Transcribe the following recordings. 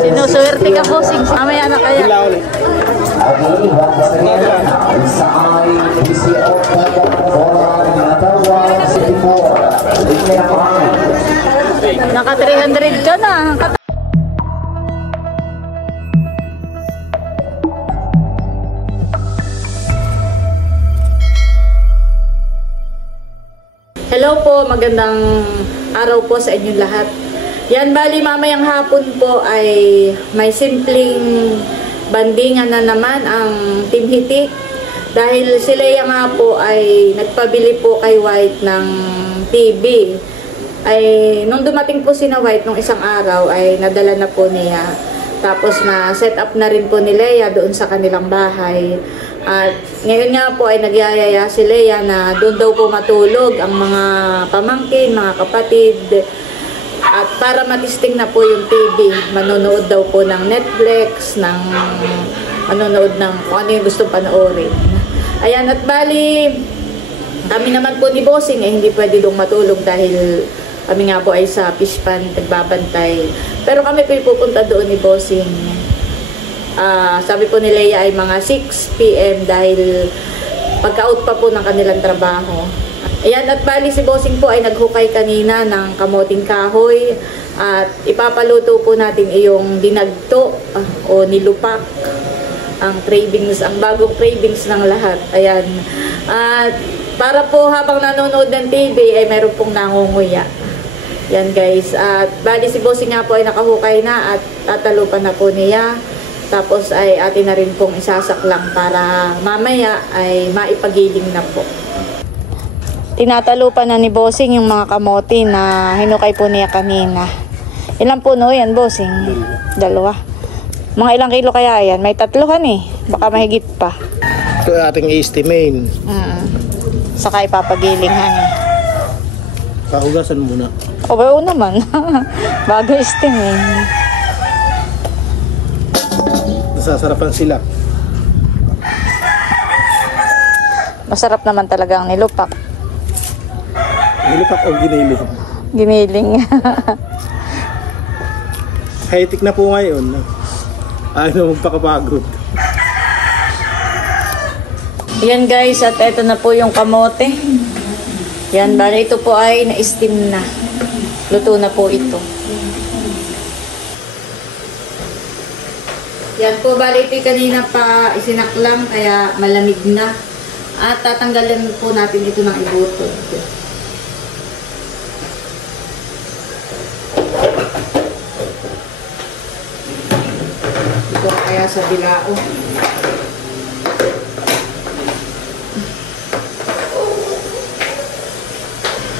Sinuswerte ka po, sing. Mamaya na kaya. Naka 300 ka na. Hello po, magandang araw po sa inyong lahat. Yan, bali mamayang hapon po ay may simpleng bandingan na naman ang Team Hitik. Dahil si Leia nga po ay nagpabili po kay White ng TV. Ay, nung dumating po si na White nung isang araw ay nadala na po niya. Tapos na set up na rin po ni Leia doon sa kanilang bahay. At ngayon nga po ay nagyayaya si Leia na doon daw po matulog ang mga pamangkin, mga kapatid. At para matisting na po yung TV, manonood daw po ng Netflix, manonood ng kung ano yung gustong panoorin. Ayan, at bali, kami naman po ni Bossing hindi pwede dong matulog dahil kami nga po ay sa fish pan, nagbabantay. Pero kami po pupunta doon ni Bossing. Sabi po ni Leia ay mga 6 PM dahil pagka-out pa po ng kanilang trabaho. Ayan, at bali si Bossing po ay naghukay kanina ng kamoting kahoy at ipapaluto po natin iyong dinagto o nilupak, ang cravings, ang bagong cravings ng lahat. Ayan, at para po habang nanonood ng TV ay meron pong nangunguya. Yan guys, at bali si Bossing nga po ay nakahukay na at tatalupan na po niya. Tapos ay atin na rin pong isasaklang para mamaya ay maipagiling na po. Tinatalupan na ni Bossing yung mga kamote na hinukay po niya kanina. Ilan po no yan, Bossing? Dalawa. Mga ilang kilo kaya yan? May 3 eh. Baka mahigit pa. Ito ating estimate. Saka ipapagiling han. Pahugasan muna. Oo naman. Bago estimate. Nasasarapan sila. Masarap naman talaga ang nilupak. Nilupak o giniling? Giniling. High-tech na po ngayon. Ayaw na magpakapagod. Yan guys, at ito na po yung kamote. Yan, bali ito po ay na-steam na. Luto na po ito. Yan po, bali ito kanina pa isinaklang kaya malamig na. At tatanggalin po natin ito ng ibutod. Ito kaya sa bilao.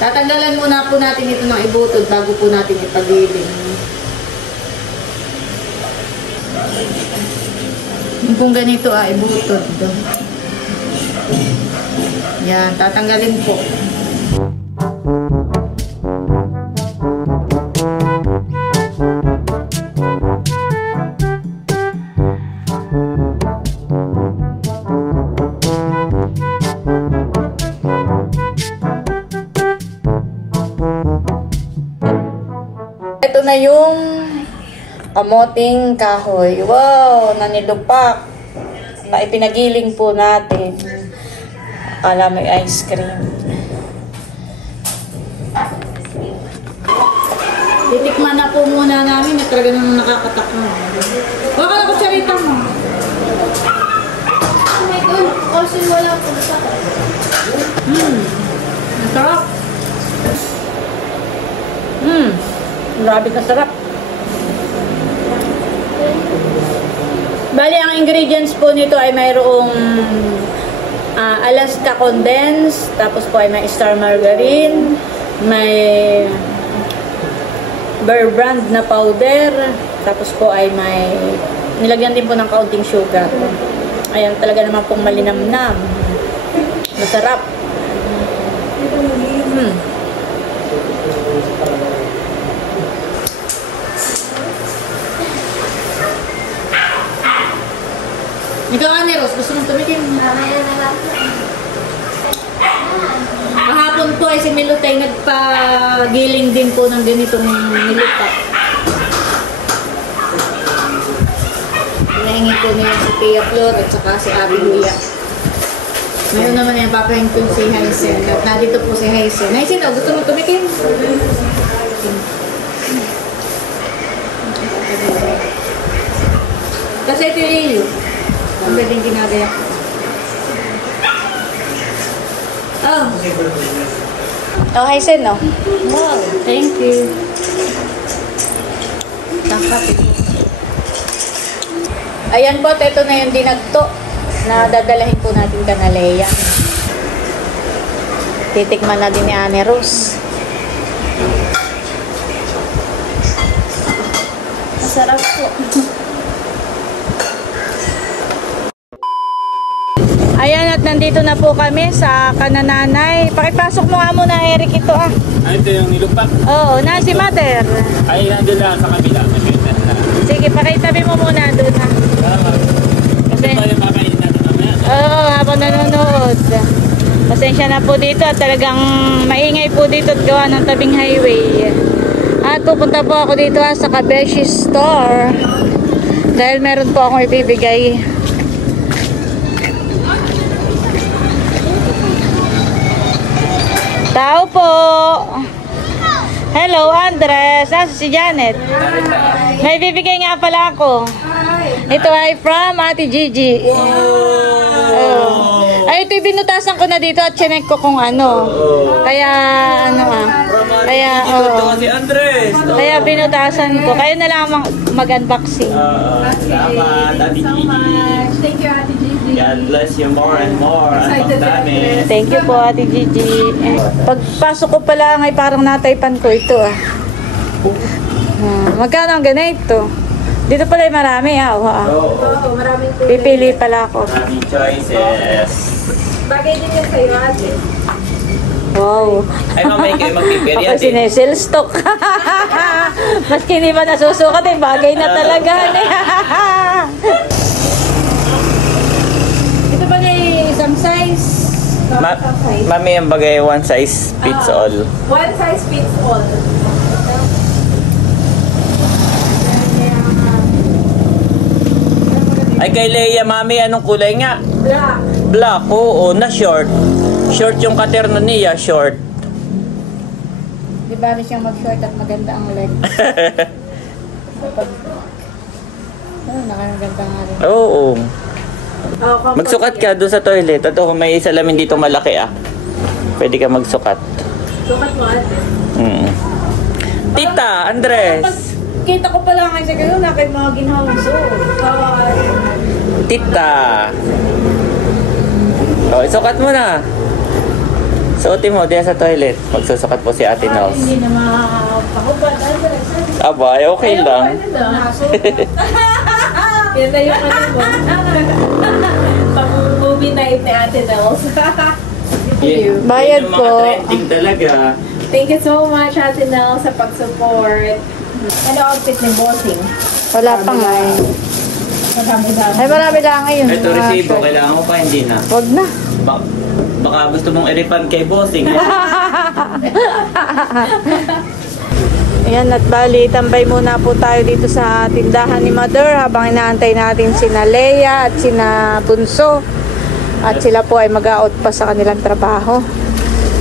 Tatanggalan muna po natin ito ng ibutod bago po natin ipagiling. Kung ganito ibutod. Yan, tatanggalin po. Ito na yung kamoting kahoy. Wow, nanilupak. Na ipinagiling po natin. Akala may ice cream. Titikman na po muna namin at talaga naman nakakatakam. Baka na kutsarita mo. Oh my God, kasi wala po sa Sarap. Grabe na sarap. Bali, ang ingredients po nito ay mayroong Alaska condensed, tapos po ay may star margarine, may Bear Brand na powder, tapos po ay may nilagyan din po ng kaunting sugar. Ayan, talaga naman pong malinamnam. Masarap. Ikaw, Ane Rose, gusto mong tumikim? Mamaya na lang. Kahapon po ay si Milutay nagpagiling din po ng ganitong nilupak. Pinahingi po niya si Tia Flor at saka si Abby Huya. Ngayon naman yan, papahin ko si Haisen. At nandito po si Haisen. Haisen, oh, gusto mo tumikim? Kasi ito yung ilo. Ang pwedeng ginagaya ko. Oh. Oh, Haisen, no? Wow, thank you. Tangkapit. Ayan po, ito na yung dinagto na dadalahin po natin ka na Leia. Titikman na din ni Ane Rose. Masarap po. Ayan, at nandito na po kami sa kanananay. Pakipasok mo nga muna, Eric, ito ah. Ito yung nilupak. Oo, na si Mother. Ay, nandun lang sa kabila. Sige, pakitabi mo muna doon ha. Kasi, Ito yung kakainin natin mamaya. oo, habang nanonood. Pasensya na po dito at talagang maingay po dito at gawa ng tabing highway. At pupunta po ako dito sa Kabeshi Store. Dahil meron po akong ibibigay. Tao po! Hello, Andres. Nasa si Janet. May bibigay nga pala ako. Ito ay from Ate Gigi. Oh. Ay, ito binutasan ko na dito at chinek ko kung ano. Kaya, ano ah. Kaya, oh. Si Andres. Kaya binutasan ko. Kaya na lang mag-unboxing. Salamat, Ate Gigi. Thank you, Ate Gigi. God bless you more and more. Ang dami. Thank you po, Ate Gigi. Pagpasok ko pala ay parang nataypan ko ito ah. Magkano ang ganito? Dito pala ay marami ah. Oo, maraming po. Pipili pala ako. Maraming choices. Bagay din yan sa'yo, ate. Wow. Ay, mamay kayo magpipiri Ako sinesil stock. Maski hindi ba nasusukat eh, bagay na talaga. Ito ba na isang size? Mami, ang bagay one size fits all. One size fits all. Ay, kay Leia, Mami, anong kulay nga? Black. Black, oo, na short. Short yung katerno niya, short. Di ba rin siyang mag-short at maganda ang leg? Nakaganda nga rin. Oo. Oh, Magsukat ka doon sa toilet. At may salamin dito malaki ah. Pwede ka magsukat. Sukat mo, ate. Tita, Andres. Kita ko pala nga sa kayo na kay mga ginhawang suot. Tita. Oh, isukat mo na. Suotin mo diyan sa toilet. Magsusukat po si Ate Nels. Hindi na makapahubad. Aba, ay okay lang. Yan na yung ano mo. Pang-movie night ni Ate Nels. Bayad Yan yung po. mga trending talaga. Thank you so much, Ate Nels, sa pag-support. Ano outfit ni Bossing? Wala pa nga eh. Madami-dami. Ay, marami lang ngayon. Ito mga resibo, short. kailangan mo pa hindi na. Wag na. Baka gusto mong i-refund kay Bossing. Ayan, at bali, tambay muna po tayo dito sa tindahan ni Mother habang inaantay natin sina Leia at sina Bunso. At sila po ay mag-out pa sa kanilang trabaho.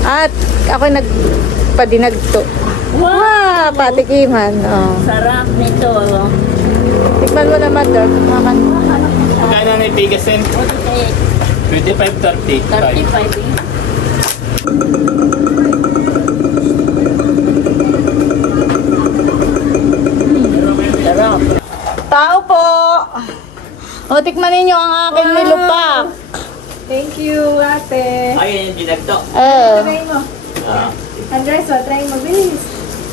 At ako nagpadinagto. Wow! Patikiman. Oh. Sarap nito. Tikman mo na, Mother. Tikman mo. Magkano na itigasin? 25, 30. 35. Sarap. Tao po! O, tikman ninyo ang aking nilupak. Thank you, ate. Ay, yung dinagto. Try mo. Andres, try mo. Bilis.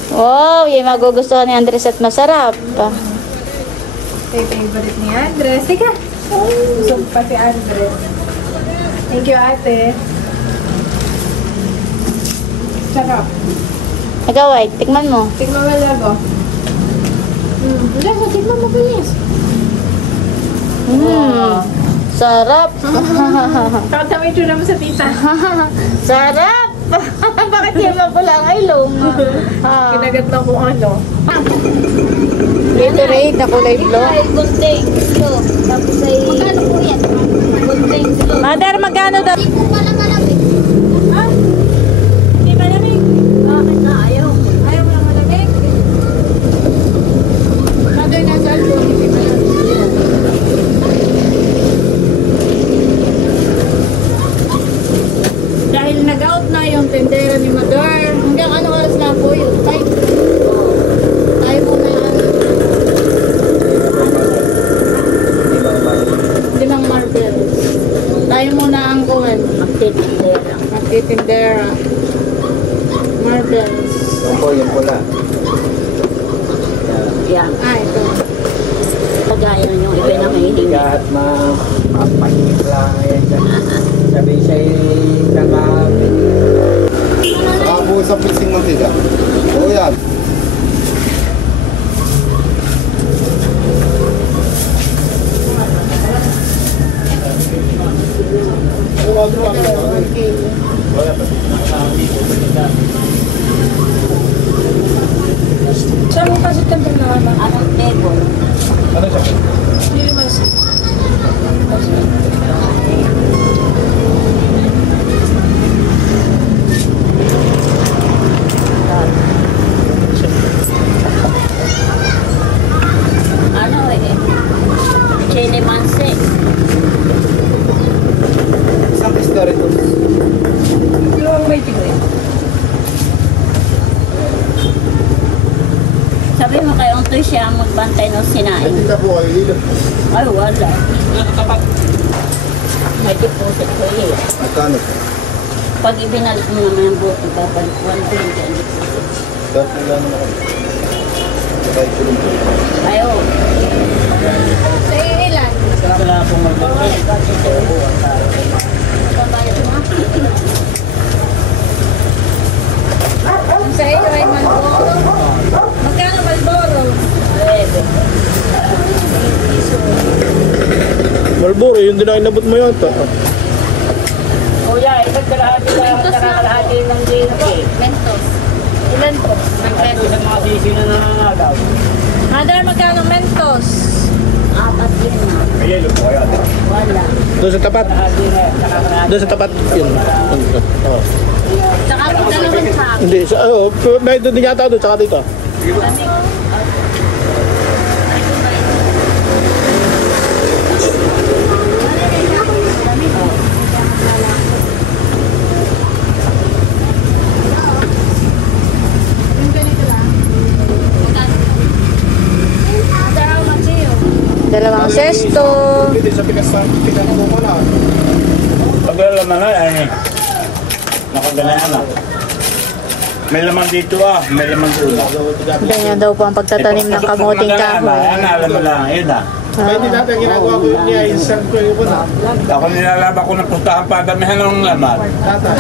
Wow, yung magugustuhan ni Andres at masarap. Ito yung favorite ni Andres. Teka. Busog pa si Andres. Thank you, ate. Sarap. Ikaw, ay, tikman mo. Tignan mo lago. Andres, tignan mo bilis. Sarap. Takot na may tsura mo sa tita. Sarap. Bakit yan mapula ang ilong? Kinagat lang kung ano. Gatorade na kulay blue. Gunting. Ito. Tapos ay... Magkano po yan? Gunting. Mother, magkano daw? Hindi po pala malamig. Ha? Hindi malamig. Bakit na? Ayaw mo. Ayaw mo lang malamig. Mother, nasa albo. Hindi malamig. Dahil nag-out na yung tendera ni Mother. Hanggang ano oras na po yun? 5. Tayo po na yan. 5 marbles. Tayo muna ang kuhan. Magtitindera. Marbles. Yung po, yung pula. Yan. Ito. Kagaya ng yung iba na mahihingi. Kahit mapahingit lang yan siya. Sabi siya'y kakapin. Buo sa pising mantika. Oo yan. Saan mo kasi temper na naman? Anong table? Hindi naman siya. Ano chili mansi. Isang isda rin to. Yung may tigre. Sabi mo kay Ontoy siya ang magbantay ng sinain. Hindi na po kayo hilo. Ay, wala. May deposit ko eh. Magkano? Pag ibinalik mo naman ang boto, babalik 120 ang deposit. Dapat na gano'n ako. Kahit tulong po. Ayaw. Sa ilan? Wala pong mag-ibig. Babayad mo. Sa iyo ay Malboro. Magkano Malboro? Marlboro, yun din ang inabot mo yata. Kuya, isang kalahati lang. Kalahati ng dinner eh. Mentos. Ilan po? Ito sa mga sisi na nanganagaw. Mother, magkano Mentos? Apat yun na. May yelo po kayo. Wala. Doon sa tapat. Kalahati na yan. Kalahati. Doon sa tapat. Yun. Oh. Saka kung dalawang sabi. Hindi, may doon din yata doon, tsaka dito. Dalawang sesto. Hindi, sa pinag-mo ko na. Paglalaman na yan eh. Nakaganaan na. May laman dito may laman dito. Ganyan daw po ang pagtatanim ng kamuting kahoy. Yan, alam mo lang, yun Pwede natin ang ginagawa ko yun niya, insert ko yun na. Ako nilalaba ko ng pustahan pa, damihan ng laman. Tatay.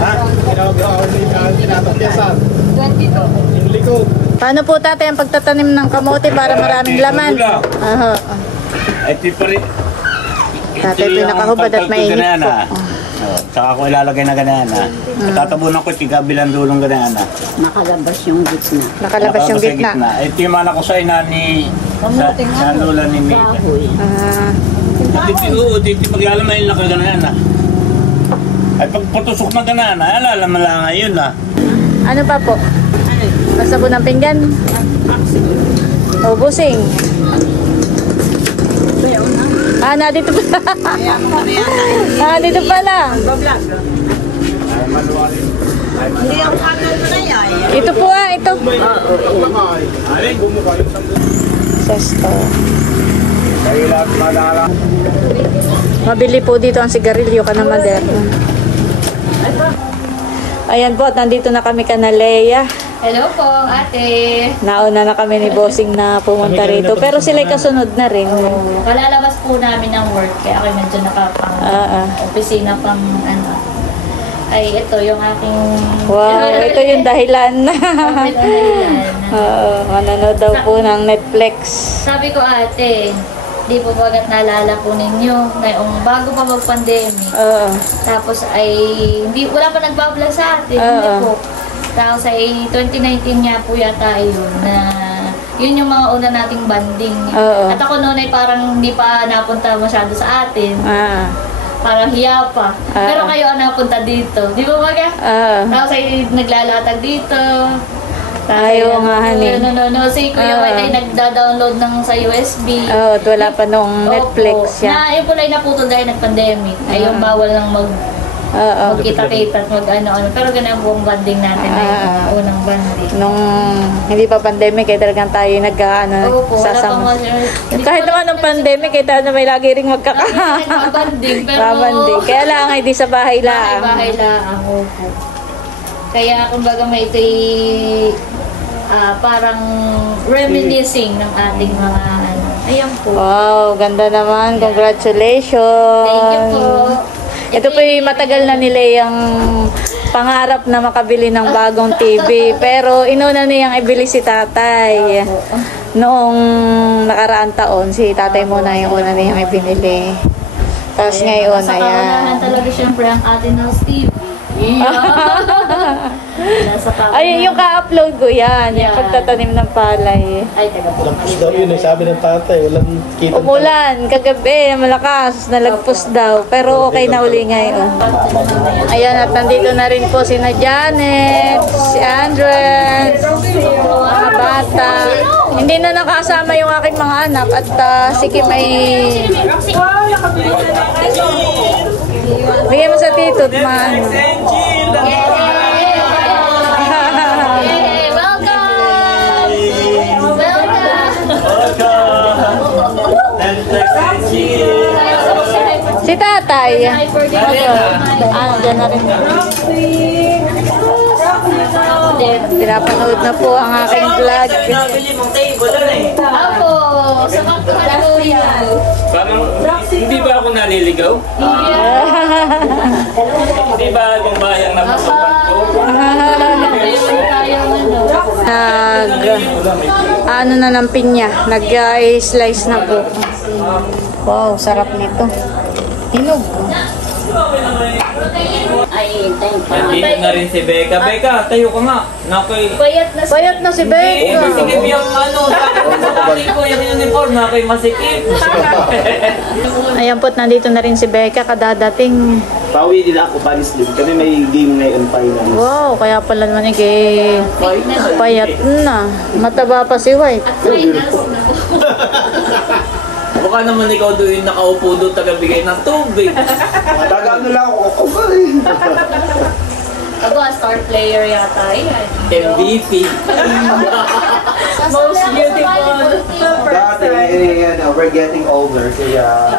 Ha? Ginagawa ko yung tinatakyasan. 22. Yung likod. Paano po tatay ang pagtatanim ng kamote para maraming laman? Aha. Ay, tipo rin. Tatay, pinakahubad at mainit po. Tsaka ako ilalagay na ganyan na. Tatabunan ko tigabilang dulong ganyan na. Nakalabas yung gitna. Nakalabas yung gitna. Ito yung mana ko sa ina ni... Sa lula ni Mika. Kahoy. Oo, dito maglalaman na kaganayan na. Ay pag patusok na ganyan na, alalaman lang ngayon na. Ano pa po? Masabon ng pinggan? O busing? Na dito pala. Dito pala. Hindi ang kanan mo na yan. Ito po ito. Sesto. Mabili po dito ang sigarilyo ka na Mother. Ayan po, at nandito na kami ka na Leia. Hello po, ate. Nauna na kami ni Bossing na pumunta rito. Pero sila'y kasunod na rin. Kalalabas po namin ng work, kaya ako medyo nakapang-opisina pang ano. Ay, ito yung aking... Wow, ito yung dahilan. Bakit ang dahilan? Oo, manonood daw po ng Netflix. Sabi ko ate, Di po bagat naalala po ninyo na yung bago pa mag-pandemic. Oo. Tapos ay wala pa nagbablog sa atin. Hindi po. Tapos ay 2019 nga po yata yun na yun yung mga una nating banding. At ako noon ay parang hindi pa napunta masyado sa atin. Parang hiya pa. Pero kayo ang napunta dito. Di ba baga? Tapos ay naglalatag dito. Ayaw nga, honey. No. Si Kuya White ay nagda-download ng sa USB. At wala pa nung Netflix yan. Yung pala ay naputol dahil nag-pandemic. Ay yung bawal lang magkita-kita at mag-ano-ano. Pero ganun po ang banding natin ay unang banding. Nung hindi pa pandemic, ay talagang tayo sasama. Kahit naman ng pandemic, ay tayo na may lagi rin magkakabanding. Babanding. Kaya lang ay di sa bahay lang. Bahay lang. Opo. Kaya kumbaga may ito'y parang reminiscing ng ating mga ayan po. Wow, ganda naman. Congratulations. Thank you po. Ito po yung matagal na nila yung pangarap na makabili ng bagong TV. Pero inuna niyang ibili si tatay. Noong nakaraang taon, si tatay muna yung una niyang ibinili. Tapos ngayon, sa ayan. kaunahan talaga siyempre ang ating house TV. Ay, yung ka-upload ko yan. Yung pagtatanim ng palay. Ay, taga po. Lampos daw yun eh, sabi ng tatay. Walang kita. Umulan, kagabi, malakas, nalagpos daw. Pero okay na uli ngayon. Ayan, at nandito na rin po sina Janet, si Andres, mga bata. Hindi na nakasama yung aking mga anak at si Kim ay... Bigyan mo sa tito, man. Si tatay. Dyan na rin. Pinapanood na po ang aking vlog. Apo, sa mga po yan. Hindi ba ako naliligaw? Hindi ba akong bayang napasukan ko? Ano na ng pinya. Nag-slice na po. Wow, sarap nito. Hinog. Ay, thank you. Nandito na rin si Becca. Becca, tayo ka nga. Nakoy... Payat na si Becca. Masikip yung sa dati ko, yung uniform, nakoy masikip. Ayan po't nandito na rin si Becca, kadadating. Pauwi nila ako panis din. Kami may game ngayon finals. Wow, kaya pala naman payat na. Mataba pa si White. Baka naman ikaw doon nakaupo doon tagabigay ng tubig. Taga ano lang ako. Ako, star player yata. MVP. Most beautiful. Dati, we're getting older. Kaya,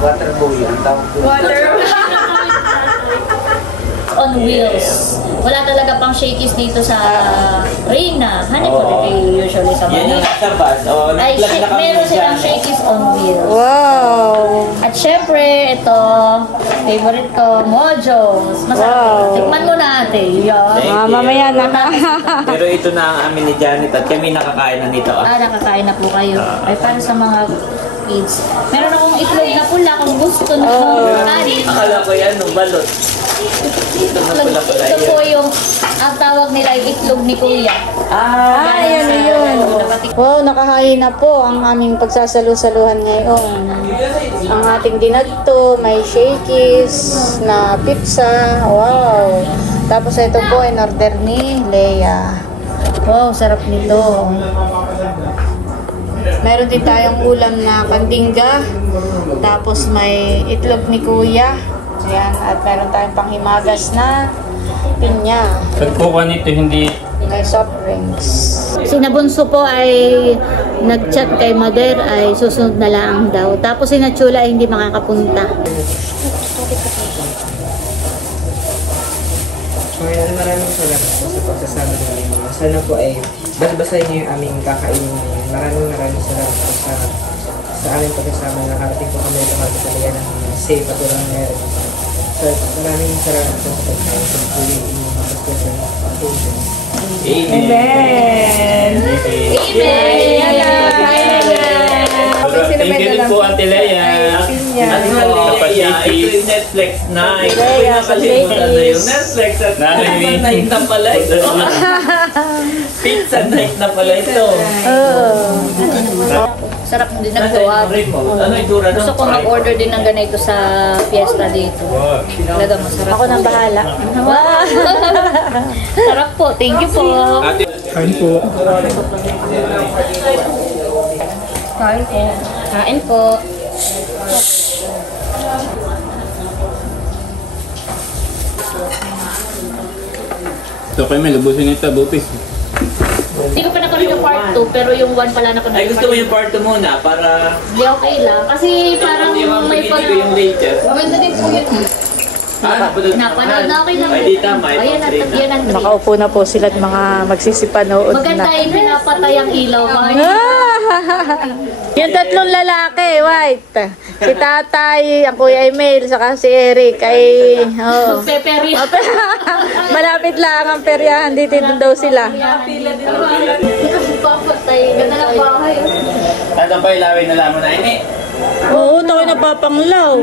water boy. Ang tawag ko. On wheels. Wala talaga pang shakies dito sa Reyna. Hani po rin usually sa Yan yung Manila. nasa bus. Ay, Nag-vlog na kami meron silang dyan. shakies on wheels. Wow! At syempre, ito, favorite ko, Mojos. Masarap. Wow. Tikman mo na ate. Yan. Thank you. Mamaya na. Pero ito na ang amin ni Janet at kami nakakain na nito. Nakakain na po kayo. Ay, para sa mga kids. Meron akong itlog na pula kung gusto nyo. Kanin. Akala ko yan, nung balot. Ito po yung, ang tawag nila ay itlog ni Kuya. Yan yun. Wow, nakahain na po ang aming pagsasalu-saluhan ngayon. Ang ating dinagto, may shakies na pizza. Wow. Tapos ito po in order ni Leia. Wow, sarap nito. Meron din tayong ulam na pandingga. Tapos may itlog ni Kuya. Ayan, at meron tayong panghimagas na pinya. Pagkuha nito hindi... May soft drinks. Si Nabunso po ay nag-chat kay Mother ay susunod na lang daw. Tapos si Nachula ay hindi makakapunta. Maraming salamat po sa pagsasama namin mga. Sana po ay basahin niyo yung aming kakainin ngayon. Maraming salamat po sa aming pagsasama. Nakarating po kami sa magkakalian ng safe at walang meron. So, maraming salamat po sa pagkain sa puli inyong mga pagkasin. Amen. Amen! Amen! Ate Leia. Ano nga Leia? Ito yung Netflix na. Leia, sa Yung Netflix at pizza night na pala ito. Pizza night na pala ito. Sarap din nagawa. Ano itsura Gusto ko mag-order din ng ganito sa fiesta dito. Talaga masarap. Ako nang bahala. Wow! Sarap po. Thank you po. Kain po. Kain po. Ito kayo may lubusin ito, Bupis. Hindi ko pa napanood yung part 2, pero yung 1 pala napanood. Ay, gusto mo yung part 2 muna para... Hindi, okay lang. Kasi parang may pag... yung latest. Maganda din po yun. Napanood na, okay lang. Ay, di tama. Ayan, yan ang trip. Nakaupo na po sila at mga magsisipanood Maganda na. yung pinapatay ang ilaw. Yung tatlong lalaki, white. Si Tatay, ang Kuya Emil, saka si Eric ay Peperi. malapit lang ang peryahan. Dito daw sila. Papatay. Ganda ng bahay. Ano pa ilawin na lamang na ini? Oo, tayo napapanglaw.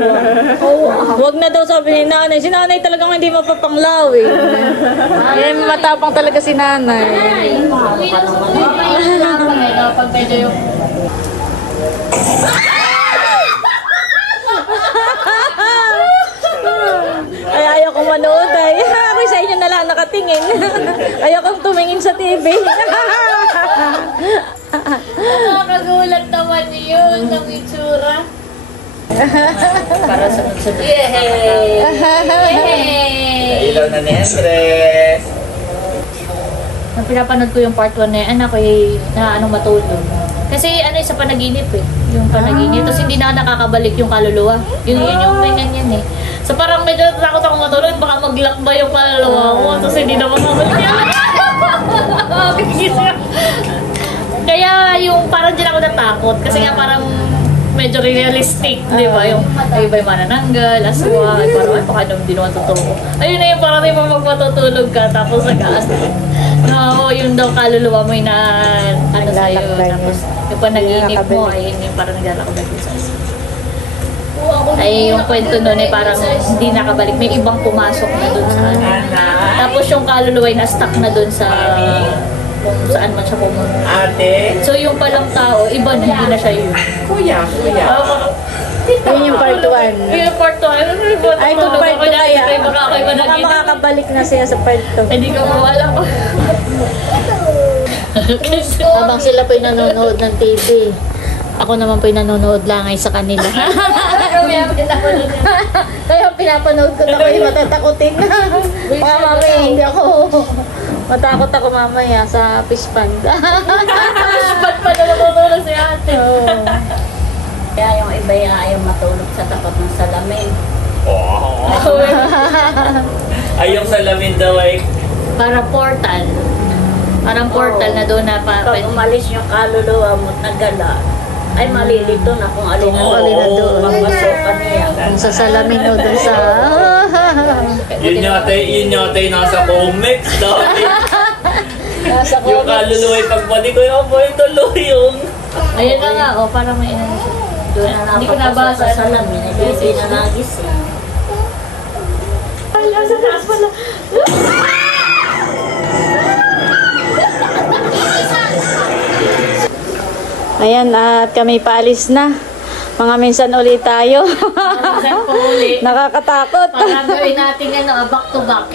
Huwag na daw sabi ni nanay. Si nanay talagang hindi mapapanglaw eh. Yan, matapang talaga si nanay. Uwi na sa tuloy. Kapag medyo yung... Ay, ayaw kong manood ay. Ako sa inyo na lang nakatingin. Ayaw kong tumingin sa TV. Nakakagulat naman yun ng itsura. Para sa sunod. Yay! Ilaw na ni Andres. Nung pinapanood ko yung part 1 na yan, ako ay matulog. Kasi sa panaginip eh. Yung panaginip. Tapos hindi na nakakabalik yung kaluluwa. Yun yung may ganyan eh. So parang medyo natakot ako matulog. Baka maglakba yung kaluluwa ko. Tapos hindi na makabalik yan. Kaya yung parang din ako natakot. Kasi nga parang medyo realistic, di ba? Yung iba yung manananggal, aswang, parang ay baka hindi naman totoo. Ayun na yung parang di ba magpatutulog ka tapos nag-aas. No, yung daw kaluluwa mo yung sa'yo. Tapos yung panaginip mo ay yung parang naglalakad sa aswang. Ay yung kwento nun ay parang hindi nakabalik. May ibang pumasok na dun sa Tapos yung kaluluwa ay na-stuck na dun sa kung saan man siya pumunta. Ate. So yung palang tao, iba na, hindi na siya yun. Kuya. Yun yung part 1. Yung part 2, Ay, itong part 2 kaya. Baka Makakabalik na siya sa part 2. Hindi ko mawala ko. Habang sila po'y nanonood ng TV. Ako naman po'y nanonood lang ay sa kanila. Kaya pinapanood ko na kayo matatakotin. Baka mamaya hindi ako. Matakot ako mamaya sa fish pond. Fish pond pa na matutulog si ate. Kaya yung iba yung ayaw matulog sa tapat ng salamin. Ay, yung salamin daw ay... Para portal. Parang portal na doon na Pag umalis yung kaluluwa mo, nagala, ay malilito na kung alin na doon. Mapasukan niya. Kung sa salamin o dun sa... Yun yata yung nasa comics dati. Yung kaluluwa ay pagbalik ko yung boy tuloy yung... Ayun na nga, parang may siya. Doon na Hindi ko nabasa. sa salamin, hindi na nagising. Ay, sa taas pala. Ayan, at kami paalis na. Mga minsan ulit tayo. Minsan po ulit. Nakakatakot. Parang gawin natin back to back.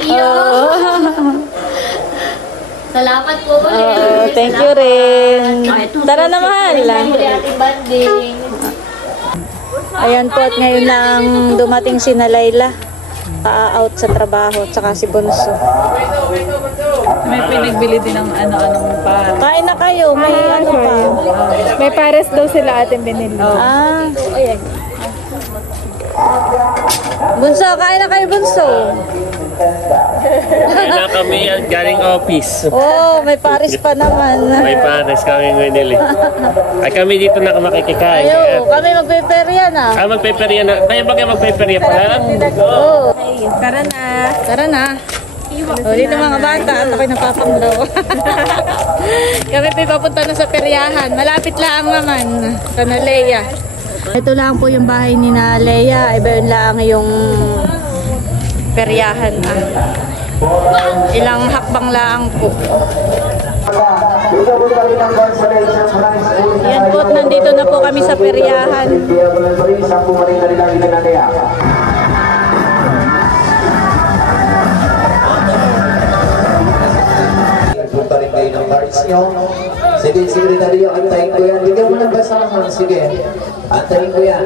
Salamat po ulit. Thank you rin. Tara na, mahal. Ating banding. Ayan po, at ngayon lang dumating si Nalayla. Pa-out sa trabaho, tsaka si Bunso. May pinagbili din ng ano-anong pa. Kain na kayo, may ano pa. May pares daw sila ating binili. Ah. Bunso, kain na kayo, Bunso. Kaya kami galing office. Oh, may pares pa naman. May pares kami binili. Ay kami dito na makikikain. Ayo, kami magpe-perya na. Magpe-perya na. Kaya ba kayo magpe-perya pa? Oh. Tara na. Tara na. O, dito mga bata, at ako'y napapanglaw. Kami pa papunta na sa peryahan. Malapit lang naman. Sa Nalea. Ito lang po yung bahay ni na Leia. Iba yun lang yung peryahan. Ilang hakbang lang po. Yan po, nandito na po kami sa peryahan. Punta rin kayo ng cards nyo. Sige, sekretaryo, antayin ko yan. Bigyan mo ng basahan. Sige, antayin ko yan.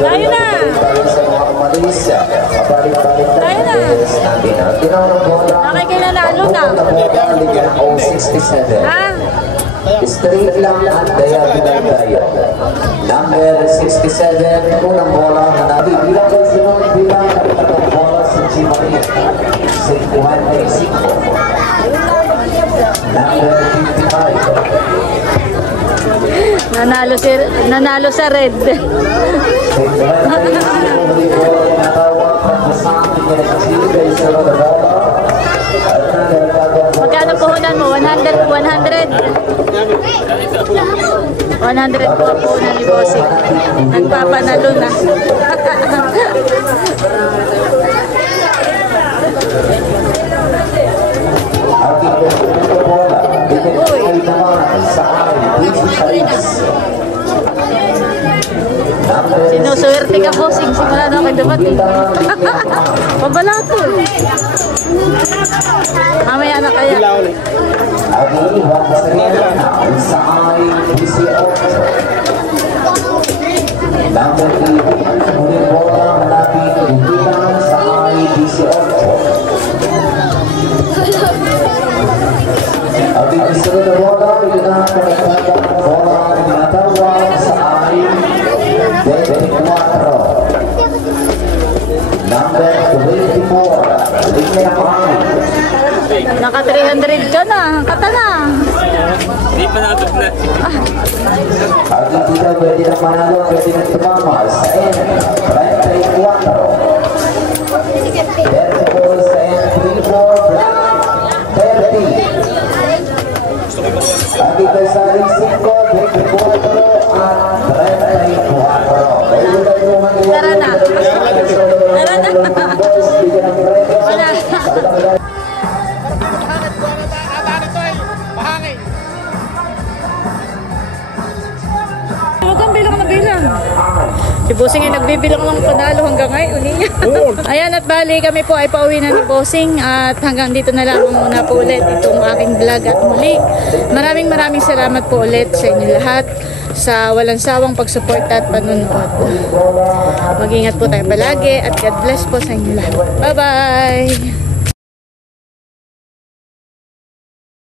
Tayo na! Tayo na! Nakikilalalo na! Ha? Straight lang at diagonal tayo. Number 67, unang bola na natin. Bilang sunod bilang ng bola sa Chimari. 51-5. Number 55. Nanalo sa red. Magkano puhunan mo? 100? 100 po ang puhunan ni Bossing. Nagpapanalo na. Sinusuwerte ka, Bossing. Simula na kayo dumating. Pabalato. Mamaya na kaya. Naka 300 ka na. Kata na. Hindi pa natuglat. At hindi na pwede na manalo, pwede na tumama sa N34. Therefore, sa N34, 30. At ito sa N5, 24 at 34. Tara na. Tara na. Wala. Si Bossing ay nagbibilang ng panalo hanggang ngayon. Ayan, at bali kami po ay pauwi na ni Bossing at hanggang dito na lamang muna po ulit itong aking vlog at muli. Maraming salamat po ulit sa inyo lahat sa walang sawang pagsuporta at panunood. Mag-ingat po tayo palagi at God bless po sa inyo lahat. Bye-bye!